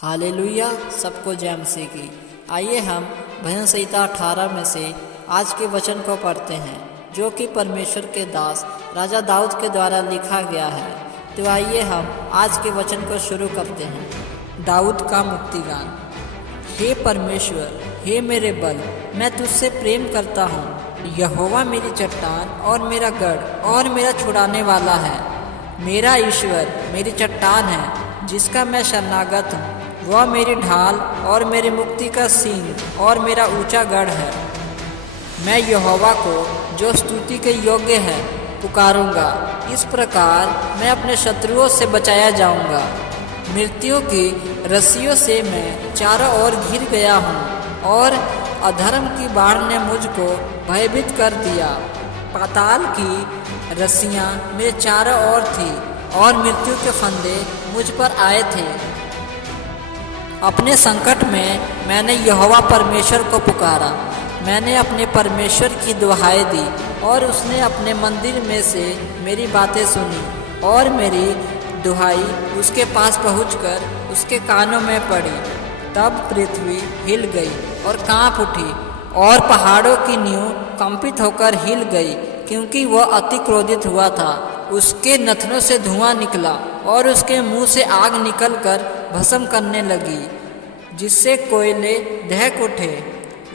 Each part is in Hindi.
हालेलुया। सबको जय मसीह की। आइए हम भजन संहिता 18 में से आज के वचन को पढ़ते हैं, जो कि परमेश्वर के दास राजा दाऊद के द्वारा लिखा गया है। तो आइए हम आज के वचन को शुरू करते हैं। दाऊद का मुक्ति गान। हे परमेश्वर, हे मेरे बल, मैं तुझसे प्रेम करता हूँ। यहोवा मेरी चट्टान और मेरा गढ़ और मेरा छुड़ाने वाला है। मेरा ईश्वर मेरी चट्टान है, जिसका मैं शरणागत हूँ। वह मेरी ढाल और मेरी मुक्ति का सींग और मेरा ऊंचा गढ़ है। मैं यहोवा को, जो स्तुति के योग्य है, पुकारूंगा। इस प्रकार मैं अपने शत्रुओं से बचाया जाऊंगा। मृत्यु की रस्सियों से मैं चारों ओर घिर गया हूँ और अधर्म की बाढ़ ने मुझको भयभीत कर दिया। पाताल की रस्सियाँ मेरे चारों ओर थी और मृत्यु के फंदे मुझ पर आए थे। अपने संकट में मैंने यहोवा परमेश्वर को पुकारा। मैंने अपने परमेश्वर की दुहाई दी और उसने अपने मंदिर में से मेरी बातें सुनी और मेरी दुहाई उसके पास पहुंचकर उसके कानों में पड़ी। तब पृथ्वी हिल गई और कांप उठी और पहाड़ों की नींव कंपित होकर हिल गई, क्योंकि वह अति क्रोधित हुआ था। उसके नथनों से धुआं निकला और उसके मुंह से आग निकलकर भस्म करने लगी, जिससे कोयले दहक उठे।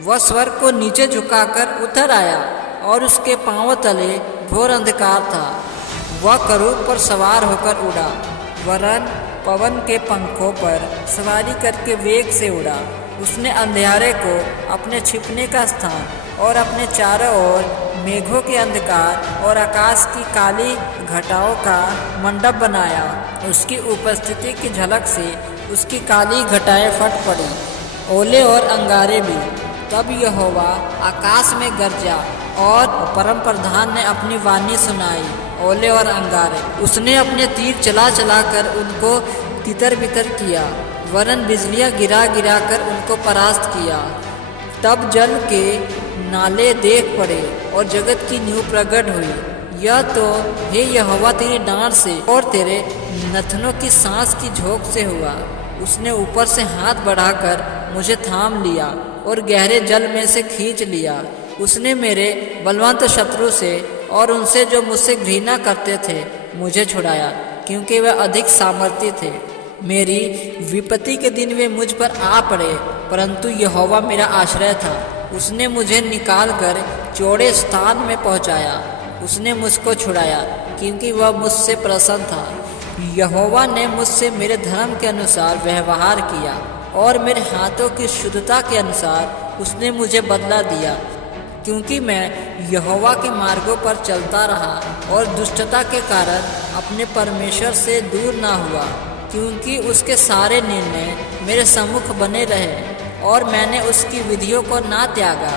वह स्वर्ग को नीचे झुकाकर उतर आया और उसके पांव तले घोर अंधकार था। वह करूब पर सवार होकर उड़ा, वरन पवन के पंखों पर सवारी करके वेग से उड़ा। उसने अंधियारे को अपने छिपने का स्थान और अपने चारों ओर मेघों के अंधकार और आकाश की काली घटाओं का मंडप बनाया। उसकी उपस्थिति की झलक से उसकी काली घटाएं फट पड़ी, ओले और अंगारे भी। तब यहोवा आकाश में गरजा और परम प्रधान ने अपनी वाणी सुनाई, ओले और अंगारे। उसने अपने तीर चला चला कर उनको तितर बितर किया, वरन बिजलियां गिरा गिरा कर उनको परास्त किया। तब जल के नाले देख पड़े और जगत की नींव प्रगट हुई। यह तो हे यहोवा तेरी डांट से और तेरे नथनों की सांस की झोंक से हुआ। उसने ऊपर से हाथ बढ़ाकर मुझे थाम लिया और गहरे जल में से खींच लिया। उसने मेरे बलवंत शत्रु से और उनसे जो मुझसे घृणा करते थे मुझे छुड़ाया, क्योंकि वे अधिक सामर्थी थे। मेरी विपत्ति के दिन वे मुझ पर आ पड़े, परंतु यहोवा मेरा आश्रय था। उसने मुझे निकालकर चौड़े स्थान में पहुंचाया। उसने मुझको छुड़ाया, क्योंकि वह मुझसे प्रसन्न था। यहोवा ने मुझसे मेरे धर्म के अनुसार व्यवहार किया और मेरे हाथों की शुद्धता के अनुसार उसने मुझे बदला दिया, क्योंकि मैं यहोवा के मार्गों पर चलता रहा और दुष्टता के कारण अपने परमेश्वर से दूर ना हुआ। क्योंकि उसके सारे निर्णय मेरे सम्मुख बने रहे और मैंने उसकी विधियों को ना त्यागा।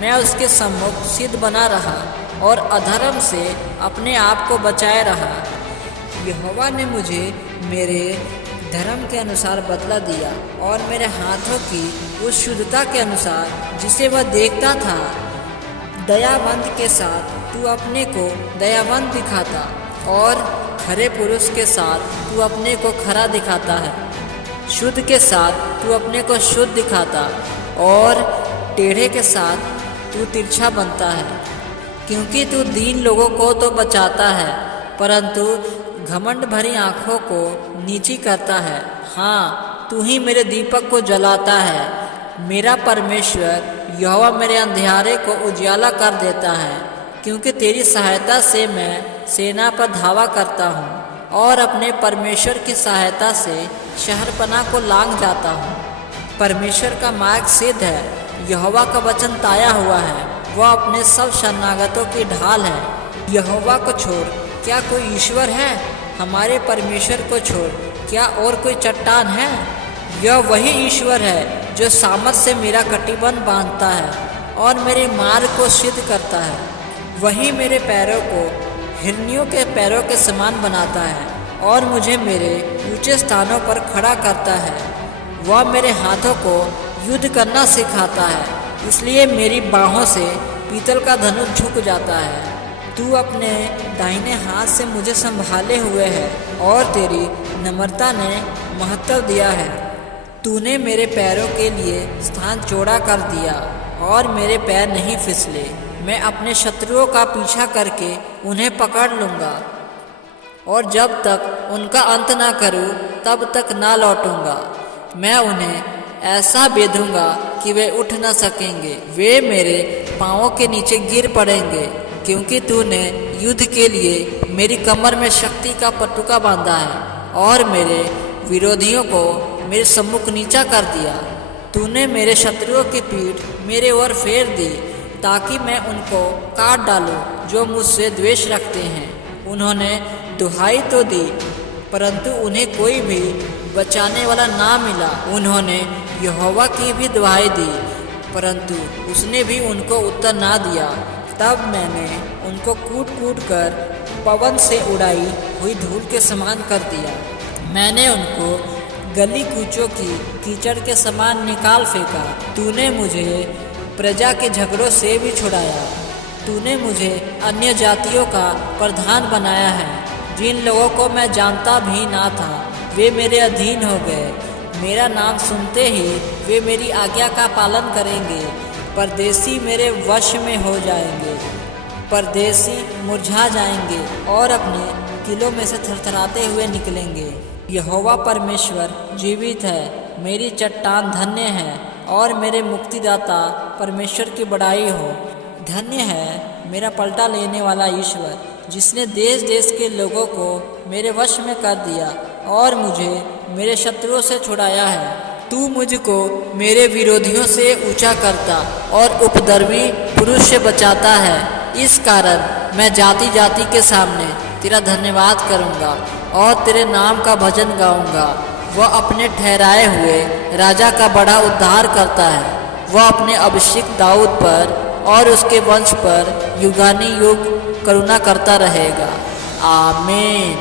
मैं उसके सम्मुख सिद्ध बना रहा और अधर्म से अपने आप को बचाए रहा। यहोवा ने मुझे मेरे धर्म के अनुसार बदला दिया और मेरे हाथों की उस शुद्धता के अनुसार जिसे वह देखता था। दयावंत के साथ तू अपने को दयावंत दिखाता और खरे पुरुष के साथ तू अपने को खरा दिखाता है। शुद्ध के साथ तू अपने को शुद्ध दिखाता और टेढ़े के साथ तू तिरछा बनता है। क्योंकि तू दीन लोगों को तो बचाता है, परंतु घमंड भरी आँखों को नीची करता है। हाँ, तू ही मेरे दीपक को जलाता है। मेरा परमेश्वर यहोवा मेरे अंधियारे को उजियाला कर देता है। क्योंकि तेरी सहायता से मैं सेना पर धावा करता हूँ और अपने परमेश्वर की सहायता से शहरपनाह को लांघ जाता हूँ। परमेश्वर का मार्ग सिद्ध है, यहोवा का वचन ताया हुआ है। वह अपने सब शरणागतों की ढाल है। यहोवा को छोड़ क्या कोई ईश्वर है? हमारे परमेश्वर को छोड़ क्या और कोई चट्टान है? यह वही ईश्वर है जो सामर्थ से मेरा कटिबंध बांधता है और मेरे मार्ग को सिद्ध करता है। वही मेरे पैरों को हिरनियों के पैरों के समान बनाता है और मुझे मेरे ऊंचे स्थानों पर खड़ा करता है। वह मेरे हाथों को युद्ध करना सिखाता है, इसलिए मेरी बाहों से पीतल का धनुष झुक जाता है। तू अपने दाहिने हाथ से मुझे संभाले हुए है और तेरी नम्रता ने महत्व दिया है। तूने मेरे पैरों के लिए स्थान चौड़ा कर दिया और मेरे पैर नहीं फिसले। मैं अपने शत्रुओं का पीछा करके उन्हें पकड़ लूँगा और जब तक उनका अंत ना करूँ तब तक ना लौटूंगा। मैं उन्हें ऐसा बेधूंगा कि वे उठ न सकेंगे। वे मेरे पाँवों के नीचे गिर पड़ेंगे, क्योंकि तूने युद्ध के लिए मेरी कमर में शक्ति का पटुका बांधा है और मेरे विरोधियों को मेरे सम्मुख नीचा कर दिया। तूने मेरे शत्रुओं की पीठ मेरे ओर फेर दी, ताकि मैं उनको काट डालूं जो मुझसे द्वेष रखते हैं। उन्होंने दुहाई तो दी, परंतु उन्हें कोई भी बचाने वाला ना मिला। उन्होंने यहोवा की भी दुहाई दी, परंतु उसने भी उनको उत्तर ना दिया। तब मैंने उनको कूट कूट कर पवन से उड़ाई हुई धूल के समान कर दिया। मैंने उनको गली कूचों की कीचड़ के समान निकाल फेंका। तूने मुझे प्रजा के झगड़ों से भी छुड़ाया। तूने मुझे अन्य जातियों का प्रधान बनाया है। जिन लोगों को मैं जानता भी ना था वे मेरे अधीन हो गए। मेरा नाम सुनते ही वे मेरी आज्ञा का पालन करेंगे। परदेसी मेरे वश में हो जाएंगे। परदेसी मुरझा जाएंगे और अपने किलों में से थरथराते हुए निकलेंगे। यहोवा परमेश्वर जीवित है, मेरी चट्टान धन्य है और मेरे मुक्तिदाता परमेश्वर की बड़ाई हो। धन्य है मेरा पलटा लेने वाला ईश्वर, जिसने देश देश के लोगों को मेरे वश में कर दिया और मुझे मेरे शत्रुओं से छुड़ाया है। तू मुझको मेरे विरोधियों से ऊंचा करता और उपद्रवी पुरुष से बचाता है। इस कारण मैं जाति जाति के सामने तेरा धन्यवाद करूँगा और तेरे नाम का भजन गाऊँगा। वह अपने ठहराए हुए राजा का बड़ा उद्धार करता है। वह अपने अभिषिक्त दाऊद पर और उसके वंश पर युगानुयुग करुणा करता रहेगा। आमीन।